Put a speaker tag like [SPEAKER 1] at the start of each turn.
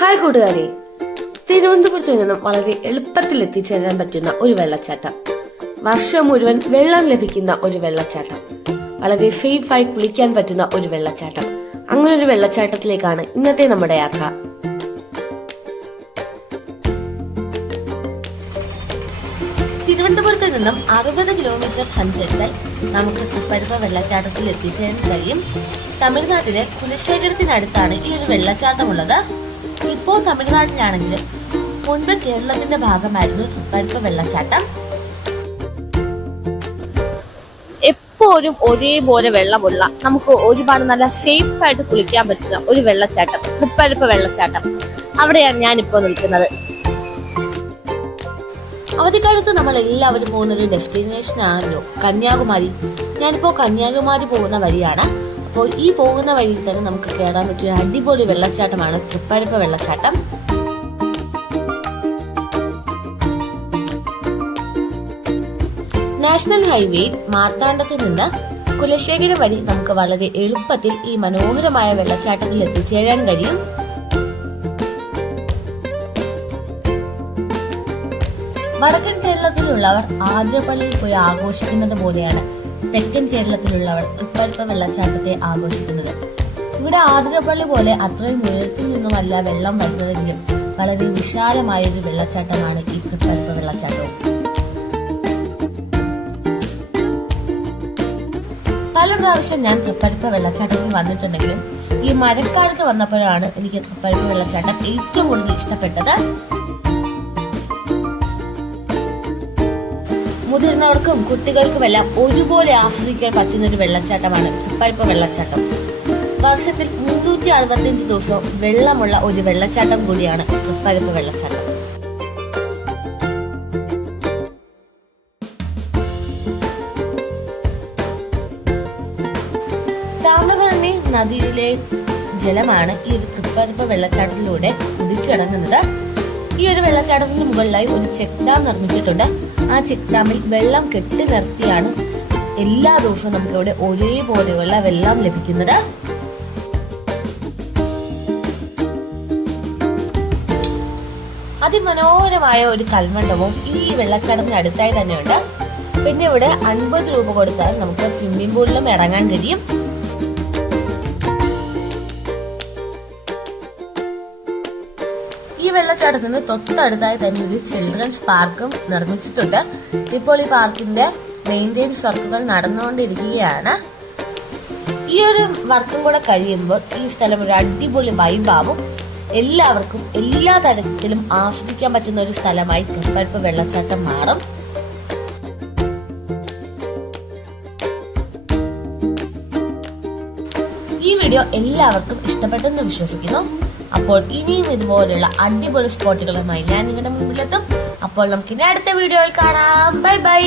[SPEAKER 1] Hi കൂട്ടുകാരെ. തിരുവനന്തപുരത്ത് നിന്നും വളരെ എളുപ്പത്തിൽ എത്തിച്ചേരാൻ പറ്റുന്ന ഒരു വെള്ളച്ചാട്ടം. വർഷം മുഴുവൻ വെള്ളം ലഭിക്കുന്ന ഒരു വെള്ളച്ചാട്ടം. വളരെ സേഫായി കുളിക്കാൻ പറ്റുന്ന ഒരു വെള്ളച്ചാട്ടം. അങ്ങനെ ഒരു വെള്ളച്ചാട്ടത്തിലേക്കാണ് ഇന്നത്തെ നമ്മുടെ യാത്ര. തിരുവനന്തപുരത്ത് നിന്നും അറുപത് കിലോമീറ്റർ സഞ്ചരിച്ചാൽ നമുക്ക് കുപ്പരുവ വെള്ളച്ചാട്ടത്തിൽ എത്തിച്ചേരാൻ കഴിയും. തമിഴ്നാട്ടിലെ കുലശേഖരത്തിനടുത്താണ് ഈ ഒരു വെള്ളച്ചാട്ടമുള്ളത്. ഇപ്പോൾ തമിഴ്നാട്ടിലാണെങ്കിലും മുൻപ് കേരളത്തിന്റെ ഭാഗമായിരുന്നു തൃപ്പരപ്പ് വെള്ളച്ചാട്ടം.
[SPEAKER 2] എപ്പോഴും ഒരേപോലെ വെള്ളമുള്ള നമുക്ക് ഒരുപാട് നല്ല സേഫ് ആയിട്ട് കുളിക്കാൻ പറ്റുന്ന ഒരു വെള്ളച്ചാട്ടം തൃപ്പരപ്പ് വെള്ളച്ചാട്ടം. അവിടെയാണ് ഞാനിപ്പോൾ നിൽക്കുന്നത്.
[SPEAKER 1] അവധിക്കാലത്ത് നമ്മൾ എല്ലാവരും പോകുന്ന ഒരു ഡെസ്റ്റിനേഷൻ ആണല്ലോ കന്യാകുമാരി. ഞാനിപ്പോ കന്യാകുമാരി പോകുന്ന വഴിയാണ്. അപ്പോൾ ഈ പോകുന്ന വഴിയിൽ തന്നെ നമുക്ക് കയറാൻ പറ്റിയ അടിപൊളി വെള്ളച്ചാട്ടമാണ് തൃപ്പരപ്പ വെള്ളച്ചാട്ടം. നാഷണൽ ഹൈവേ മാർത്താണ്ഡത്തിൽ നിന്ന് കുലശേഖരം വഴി നമുക്ക് വളരെ എളുപ്പത്തിൽ ഈ മനോഹരമായ വെള്ളച്ചാട്ടത്തിൽ എത്തിച്ചേരാൻ കഴിയും. വടക്കൻ കേരളത്തിലുള്ളവർ ആതിരപ്പള്ളിയിൽ പോയി ആഘോഷിക്കുന്നത് പോലെയാണ്. തെക്കൻ കേരളത്തിലുള്ളവർ തൃപ്പരപ്പ വെള്ളച്ചാട്ടത്തെ ആഘോഷിക്കുന്നത്. ഇവിടെ ആതിരപ്പള്ളി പോലെ അത്രയും ഉയരത്തിൽ നിന്നുമല്ല വെള്ളം വരുന്നതെങ്കിലും വളരെ വിശാലമായ ഒരു വെള്ളച്ചാട്ടമാണ് ഈ തൃപ്പരപ്പ വെള്ളച്ചാട്ടം പല പ്രാവശ്യം ഞാൻ തൃപ്പരപ്പ വെള്ളച്ചാട്ടത്തിൽ വന്നിട്ടുണ്ടെങ്കിലും ഈ മഴക്കാലത്ത് വന്നപ്പോഴാണ് എനിക്ക് തൃപ്പരപ്പ വെള്ളച്ചാട്ടം ഏറ്റവും കൂടുതൽ ഇഷ്ടപ്പെട്ടത്. മുതിർന്നവർക്കും കുട്ടികൾക്കുമെല്ലാം ഒരുപോലെ ആസ്വദിക്കാൻ പറ്റുന്ന ഒരു വെള്ളച്ചാട്ടമാണ് തൃപ്പരപ്പ വെള്ളച്ചാട്ടം. വർഷത്തിൽ മുന്നൂറ്റി അറുപത്തിയഞ്ച് ദിവസവും വെള്ളമുള്ള ഒരു വെള്ളച്ചാട്ടം കൂടിയാണ് തൃപ്പരപ്പ വെള്ളച്ചാട്ടം. താമ്രഭരണി നദിയിലെ ജലമാണ് ഈ ഒരു തൃപ്പരപ്പ് വെള്ളച്ചാട്ടത്തിലൂടെ കുതിച്ചിറങ്ങുന്നത് ഈ ഒരു വെള്ളച്ചാട്ടത്തിന് മുകളിലായി ഒരു ചെക്ക് ഡാം നിർമ്മിച്ചിട്ടുണ്ട്. ആ ചെക്ക് ഡാമിൽ വെള്ളം കെട്ടി നിർത്തിയാണ് എല്ലാ ദിവസവും നമുക്ക് ഇവിടെ ഒരേപോലെയുള്ള വെള്ളം ലഭിക്കുന്നത്. അതിമനോഹരമായ ഒരു കൽമണ്ഡപവും ഈ വെള്ളച്ചാട്ടത്തിന് അടുത്തായി തന്നെയുണ്ട്. പിന്നെ ഇവിടെ അൻപത് രൂപ കൊടുത്താൽ നമുക്ക് സ്വിമ്മിംഗ് പൂളിലും ഇറങ്ങാൻ കഴിയും. ഈ വെള്ളച്ചാട്ടത്തിന് തൊട്ടടുത്തായി തന്നെ ഒരു ചിൽഡ്രൻസ് പാർക്കും നിർമ്മിച്ചിട്ടുണ്ട്. ഇപ്പോൾ ഈ പാർക്കിന്റെ മെയിന്റെയിൻസ് വർക്കുകൾ നടന്നുകൊണ്ടിരിക്കുകയാണ്. ഈ ഒരു വർക്കും കൂടെ കഴിയുമ്പോൾ ഈ സ്ഥലം ഒരു അടിപൊളി വൈബാവും എല്ലാവർക്കും എല്ലാ തരത്തിലും ആസ്വദിക്കാൻ പറ്റുന്ന ഒരു സ്ഥലമായി തൃപ്പരപ്പ് വെള്ളച്ചാട്ടം മാറും. ഈ വീഡിയോ എല്ലാവർക്കും ഇഷ്ടപ്പെട്ടെന്ന് വിശ്വസിക്കുന്നു. അപ്പോൾ ഇനിയും ഇതുപോലുള്ള അടിപൊളി സ്പോട്ടുകളുമായി ഞാൻ നിങ്ങളുടെ മുമ്പിലെത്തും. അപ്പോൾ നമുക്ക് ഇനി അടുത്ത വീഡിയോയിൽ കാണാം. Bye bye.